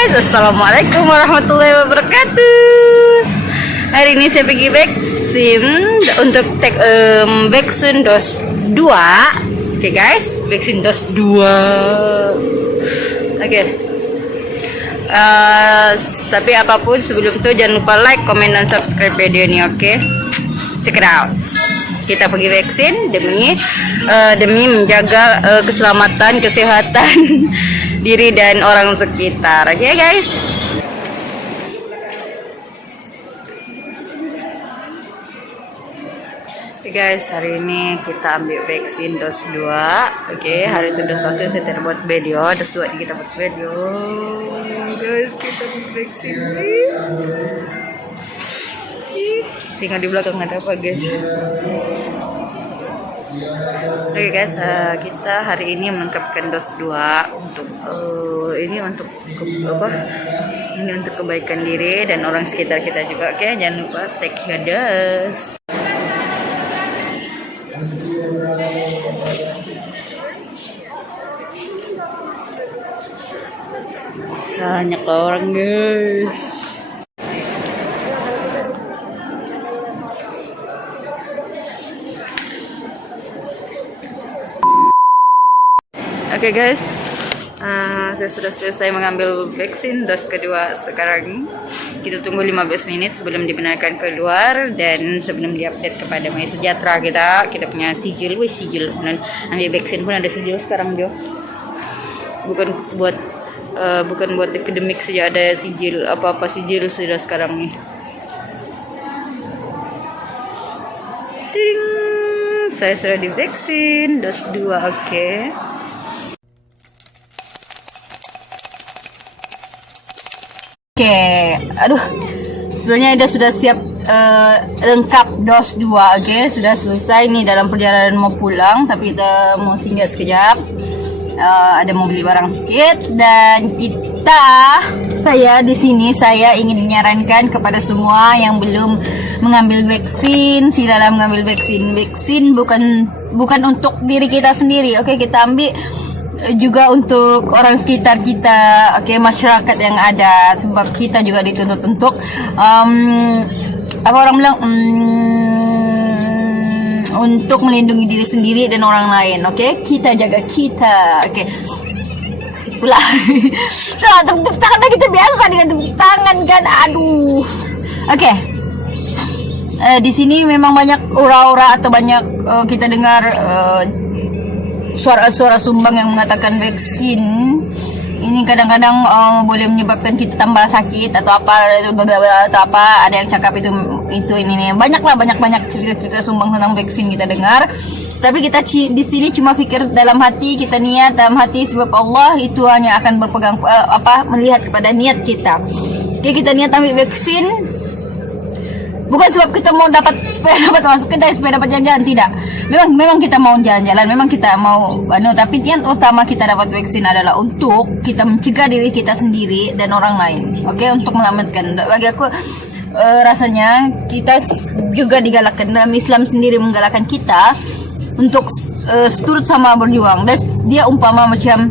guys, assalamualaikum warahmatullahi wabarakatuh. Hari ini saya pergi vaksin untuk vaksin dos 2. Oke guys, vaksin dos 2. Oke. Tapi apapun sebelum itu jangan lupa like, comment, dan subscribe video ini. Oke. Check it out. Kita pergi vaksin demi menjaga keselamatan, kesehatan diri dan orang sekitar. Oke guys. Oke guys, hari ini kita ambil vaksin dos 2. Oke, hari itu dos 1 saya tidak buat video, dos 2 ini kita buat video. Guys, kita vaksin. Tinggal di belakang ada apa guys? Oke guys, kita hari ini melengkapkan dos 2 untuk ini untuk apa? Ini untuk kebaikan diri dan orang sekitar kita juga. Oke, jangan lupa take your dose. Banyak orang guys. Oke guys, saya sudah selesai mengambil vaksin dos kedua sekarang. Kita tunggu 15 menit sebelum dibenarkan keluar dan sebelum diupdate kepada My Sejahtera kita punya sijil, sijil. Dan ambil vaksin pun ada sijil sekarang Jo. Bukan buat akademik saja, ada sijil, apa-apa sijil sudah sekarang nih. Ting, saya sudah divaksin dos 2. Oke. Oke, aduh, sebenarnya sudah siap lengkap dos 2. Oke, sudah selesai nih dalam perjalanan mau pulang, tapi kita mau singgah sekejap. Ada mau beli barang sedikit dan saya di sini ingin menyarankan kepada semua yang belum mengambil vaksin, silalah mengambil vaksin. Vaksin bukan untuk diri kita sendiri. Oke, kita ambil juga untuk orang sekitar kita, oke, masyarakat yang ada, sebab kita juga dituntut untuk apa orang bilang untuk melindungi diri sendiri dan orang lain. Oke, kita jaga kita. Oke, pula tepuk tangan kita biasa dengan tepuk tangan kan, aduh. Oke. Di sini memang banyak ura-ura atau banyak kita dengar suara-suara sumbang yang mengatakan vaksin ini kadang-kadang boleh menyebabkan kita tambah sakit atau apa, ada yang cakap itu ini banyak cerita sumbang tentang vaksin kita dengar. Tapi kita di sini cuma pikir dalam hati, kita niat dalam hati, sebab Allah itu hanya akan berpegang melihat kepada niat kita. Oke, kita niat ambil vaksin bukan sebab kita mau supaya dapat masuk kedai, supaya dapat jalan-jalan, tidak. Memang kita mau jalan-jalan, memang kita mau tapi yang utama kita dapat vaksin adalah untuk kita mencegah diri kita sendiri dan orang lain. Oke, untuk menyelamatkan. Bagi aku rasanya kita juga digalakkan dalam Islam sendiri, menggalakkan kita untuk seturut sama berjuang. Dan dia umpama macam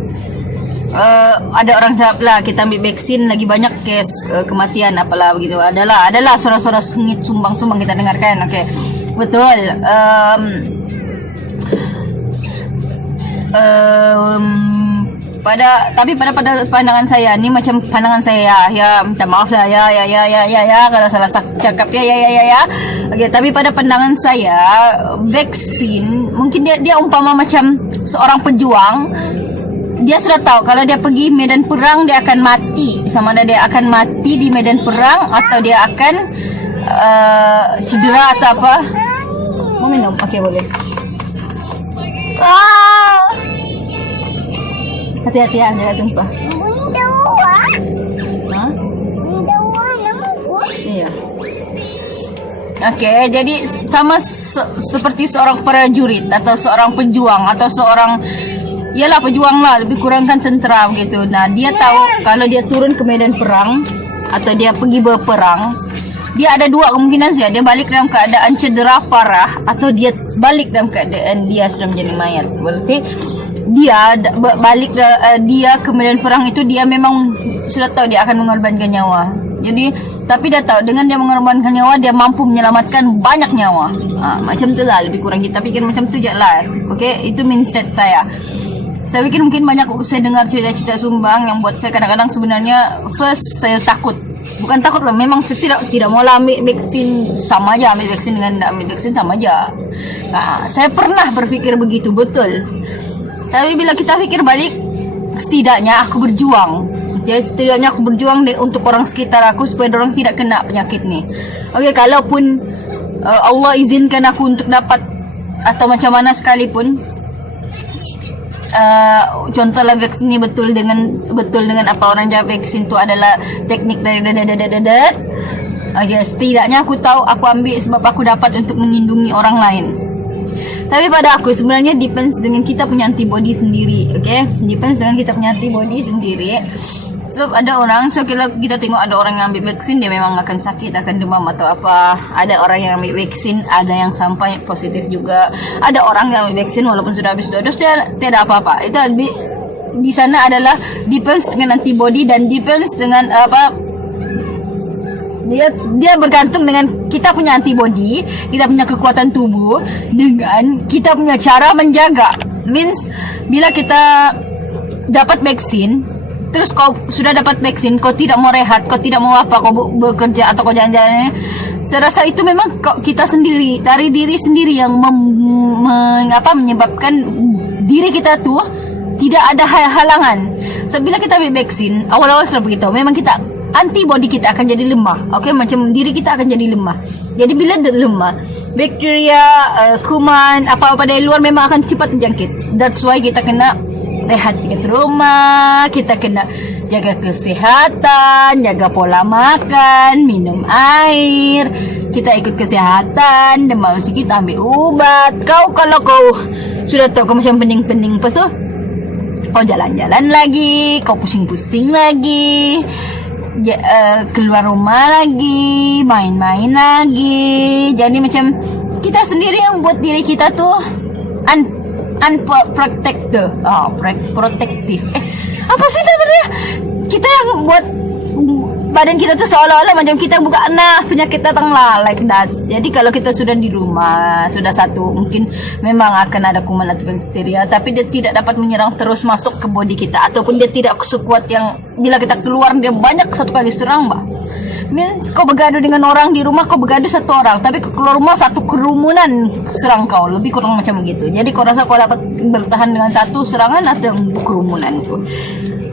ada orang jawab lah, kita ambil vaksin lagi banyak kes kematian apalah begitu. Adalah suara-suara sengit sumbang kita dengarkan. Oke, betul. Pada pandangan saya ini, macam pandangan saya ya minta maaf lah ya kalau salah cakap ya. Oke, tapi pada pandangan saya vaksin mungkin dia umpama macam seorang pejuang. Dia sudah tahu kalau dia pergi medan perang dia akan mati, sama ada dia akan mati di medan perang atau dia akan cedera atau apa. Mau minum? Oke, boleh. Hati-hati ya, jangan tumpah. Iya. Oke, jadi sama seperti seorang prajurit atau seorang pejuang atau seorang pejuang lah, lebih kurang kan tentera begitu. Nah, dia tahu kalau dia turun ke medan perang atau dia pergi berperang, dia ada dua kemungkinan saja. Dia balik dalam keadaan cedera parah atau dia balik dalam keadaan dia sudah menjadi mayat. Berarti balik dia ke medan perang itu, dia memang sudah tahu dia akan mengorbankan nyawa. Jadi tapi dia tahu dengan dia mengorbankan nyawa dia mampu menyelamatkan banyak nyawa. Macam tu lah, lebih kurang kita pikir macam tu je lah. Okay, itu mindset saya. Saya pikir mungkin banyak saya dengar cerita-cerita sumbang yang buat saya kadang-kadang sebenarnya first saya takut. Bukan takut lah, memang saya tidak mau lah ambil vaksin, sama aja ambil vaksin dengan tidak ambil vaksin sama aja. Saya pernah berpikir begitu, betul. Tapi bila kita pikir balik, setidaknya aku berjuang. Jadi setidaknya aku berjuang untuk orang sekitar aku supaya orang tidak kena penyakit ni. Okey, kalaupun Allah izinkan aku untuk dapat atau macam mana sekalipun, contohlah vaksin ni betul dengan apa orang jawab vaksin tu adalah teknik dari setidaknya aku tahu aku ambil sebab aku dapat untuk melindungi orang lain. Tapi pada aku sebenarnya depends dengan kita punya antibody sendiri. Okay, depends dengan kita punya antibody sendiri. So ada orang, kalau kita tengok ada orang yang ambil vaksin dia memang akan sakit, akan demam atau apa. Ada orang yang ambil vaksin ada yang sampai positif juga. Ada orang yang ambil vaksin walaupun sudah habis 2 dos dia tidak apa-apa. Itu di sana adalah depends dengan antibody dan depends dengan apa, dia bergantung dengan kita punya antibody, kita punya kekuatan tubuh dengan kita punya cara menjaga. Means bila kita dapat vaksin, terus kau sudah dapat vaksin, kau tidak mau rehat, kau tidak mau apa, kau bekerja atau kau jalan-jalan, saya rasa itu memang kita sendiri, dari diri sendiri yang menyebabkan diri kita tuh tidak ada halangan. So bila kita ambil vaksin, awal-awal sudah begitu, memang kita antibody kita akan jadi lemah. Okay, macam diri kita akan jadi lemah. Jadi bila lemah, bakteria, kuman, apa-apa dari luar memang akan cepat menjangkit. That's why kita kena rehat di rumah, kita kena jaga kesehatan, jaga pola makan, minum air, kita ikut kesehatan, demam sikit ambil ubat. Kalau kau sudah tahu kau macam pening-pening, lepas tu kau jalan-jalan lagi, kau pusing-pusing lagi, keluar rumah lagi, main-main lagi. Jadi macam kita sendiri yang buat diri kita tuh unprotected, protektif. Apa sih sebenarnya? Kita yang buat badan kita tuh seolah-olah macam kita buka penyakit datang lah, like that. Jadi kalau kita sudah di rumah, sudah satu, mungkin memang akan ada kuman atau bakteria, tapi dia tidak dapat menyerang terus masuk ke body kita, ataupun dia tidak sekuat yang bila kita keluar dia banyak satu kali serang, bah. Means kau bergaduh dengan orang di rumah, kau bergaduh satu orang, tapi kau keluar rumah satu kerumunan serang kau, lebih kurang macam begitu. Jadi kau rasa kau dapat bertahan dengan satu serangan atau yang kerumunan tu.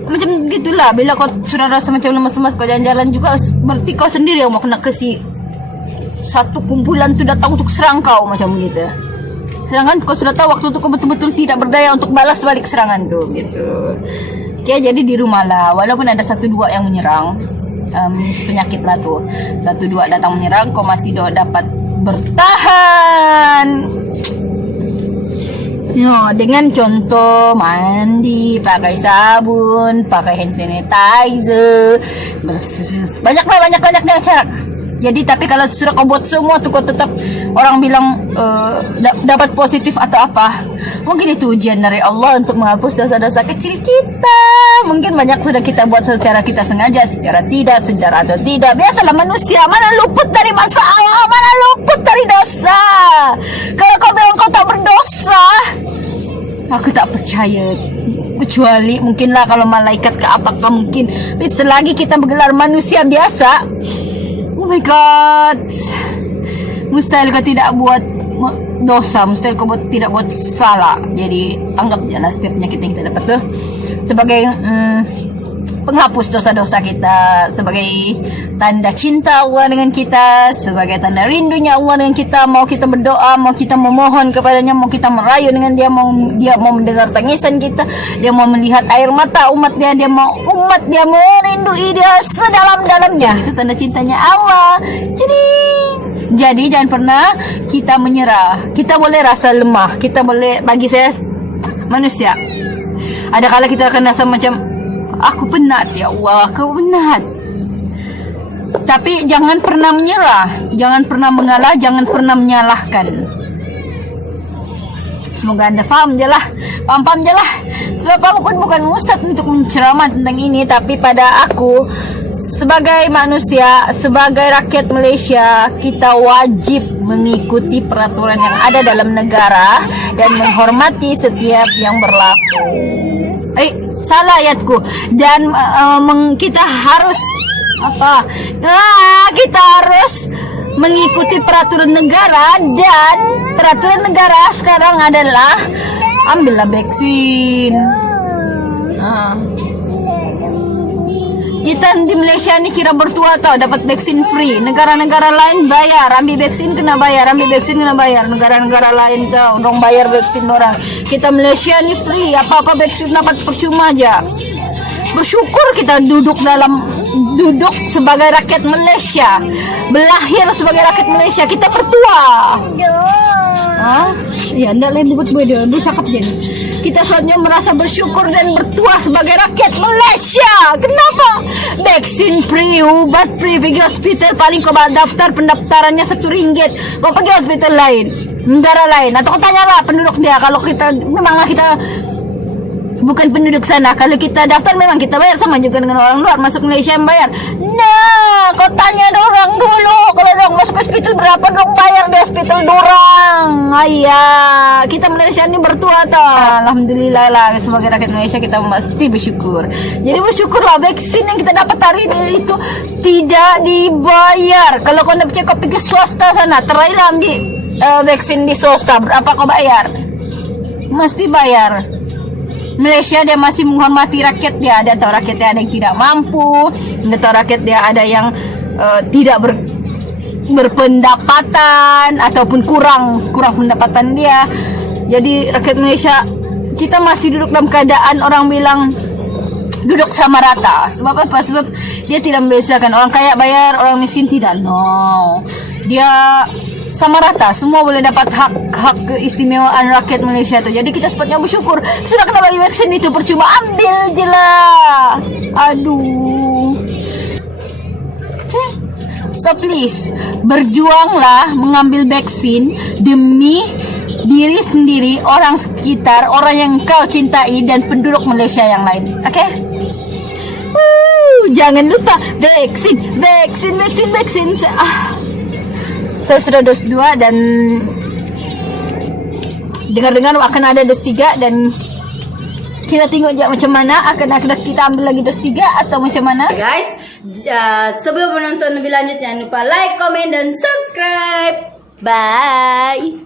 Macam gitulah, bila kau sudah rasa macam lemas-lemas, kau jalan-jalan juga, berarti kau sendiri yang mau kena kasi satu kumpulan tu datang untuk serang kau macam gitu. Sedangkan kau sudah tahu waktu tu kau betul-betul tidak berdaya untuk balas balik serangan tu gitu. Okay, jadi di rumah lah, walaupun ada 1-2 yang menyerang, penyakit lah tu, 1-2 datang menyerang, kau masih dapat bertahan. Dengan contoh mandi, pakai sabun, pakai hand sanitizer, banyak cara. Jadi tapi kalau sudah kau buat semua tu, kau tetap orang bilang dapat positif atau apa, mungkin itu ujian dari Allah untuk menghapus dosa-dosa kecil kita. Mungkin banyak sudah kita buat secara kita sengaja, secara tidak, secara atau tidak. Biasalah manusia, mana luput dari masalah, mana luput dari dosa. Kalau kau bilang kau tak berdosa, aku tak percaya. Kecuali mungkinlah kalau malaikat ke apakah mungkin. Tapi selagi kita bergelar manusia biasa, oh my god, mustahil kau tidak buat dosa, mustahil kau tidak buat salah. Jadi anggap jelas setiap penyakit yang kita dapat tuh sebagai penghapus dosa-dosa kita, sebagai tanda cinta Allah dengan kita, sebagai tanda rindunya Allah dengan kita. Mau kita berdoa, mau kita memohon kepadanya, mau kita merayu dengan dia, dia mau mendengar tangisan kita, dia mau melihat air mata umat dia mau umat dia merindui dia sedalam-dalamnya. Itu tanda cintanya Allah. Jadi jangan pernah kita menyerah. Kita boleh rasa lemah, kita boleh, bagi saya manusia, ada kala kita akan rasa macam aku penat, ya Allah, aku penat. Tapi jangan pernah menyerah, jangan pernah mengalah, jangan pernah menyalahkan. Semoga Anda paham je lah. Paham je lah. Sebab aku pun bukan ustaz untuk menceramah tentang ini, tapi pada aku sebagai manusia, sebagai rakyat Malaysia, kita wajib mengikuti peraturan yang ada dalam negara dan menghormati setiap yang berlaku. Salah ayatku. Dan kita harus kita harus mengikuti peraturan negara, dan peraturan negara sekarang adalah ambillah vaksin. Kita di Malaysia ni kira bertua tau, dapat vaksin free. Negara-negara lain bayar, ambil vaksin kena bayar, Negara-negara lain tau, dong bayar vaksin orang. Kita Malaysia ni free, apa-apa vaksin dapat percuma aja. Bersyukur kita duduk sebagai rakyat Malaysia, belahir sebagai rakyat Malaysia. Kita bertua. Ya, ndak lebih buat cakap je. Kita seharusnya merasa bersyukur dan bertua sebagai rakyat Malaysia. Kenapa? Vaksin free, obat free, pergi hospital paling kau daftar pendaftarannya RM1. Kau pergi hospital lain, negara lain, atau kau tanyalah penduduk dia. Kalau kita memanglah kita bukan penduduk sana, kalau kita daftar memang kita bayar sama juga dengan orang luar masuk Malaysia yang bayar. Nah, kau tanya orang dulu, kalau orang masuk hospital berapa dong bayar di hospital dorang. Kita Malaysia ini bertua tau. Alhamdulillah lah, sebagai rakyat Malaysia kita mesti bersyukur. Jadi bersyukurlah vaksin yang kita dapat hari ini itu tidak dibayar. Kalau kau nak percaya, kau pergi swasta sana, terailah ambil vaksin di swasta, berapa kau bayar? Mesti bayar. Malaysia dia masih menghormati rakyat dia. Dia tahu rakyat dia ada yang tidak mampu, dia tahu rakyat dia ada yang tidak berpendapatan ataupun kurang pendapatan dia. Jadi rakyat Malaysia kita masih duduk dalam keadaan orang bilang duduk sama rata. Sebab apa? Sebab dia tidak membezakan orang kaya bayar, orang miskin tidak. No, dia sama rata, semua boleh dapat hak keistimewaan rakyat Malaysia tu. Jadi kita sepatutnya bersyukur. Sudah kena bagi vaksin itu percuma, ambil je lah. So please, berjuanglah mengambil vaksin demi diri sendiri, orang sekitar, orang yang kau cintai, dan penduduk Malaysia yang lain. Oke? Jangan lupa vaksin. Saya sudah dos 2 dan dengar-dengar akan ada dos 3, dan kita tengok je macam mana akan kita ambil lagi dos 3 atau macam mana. Guys, sebelum menonton lebih lanjut jangan lupa like, komen, dan subscribe. Bye.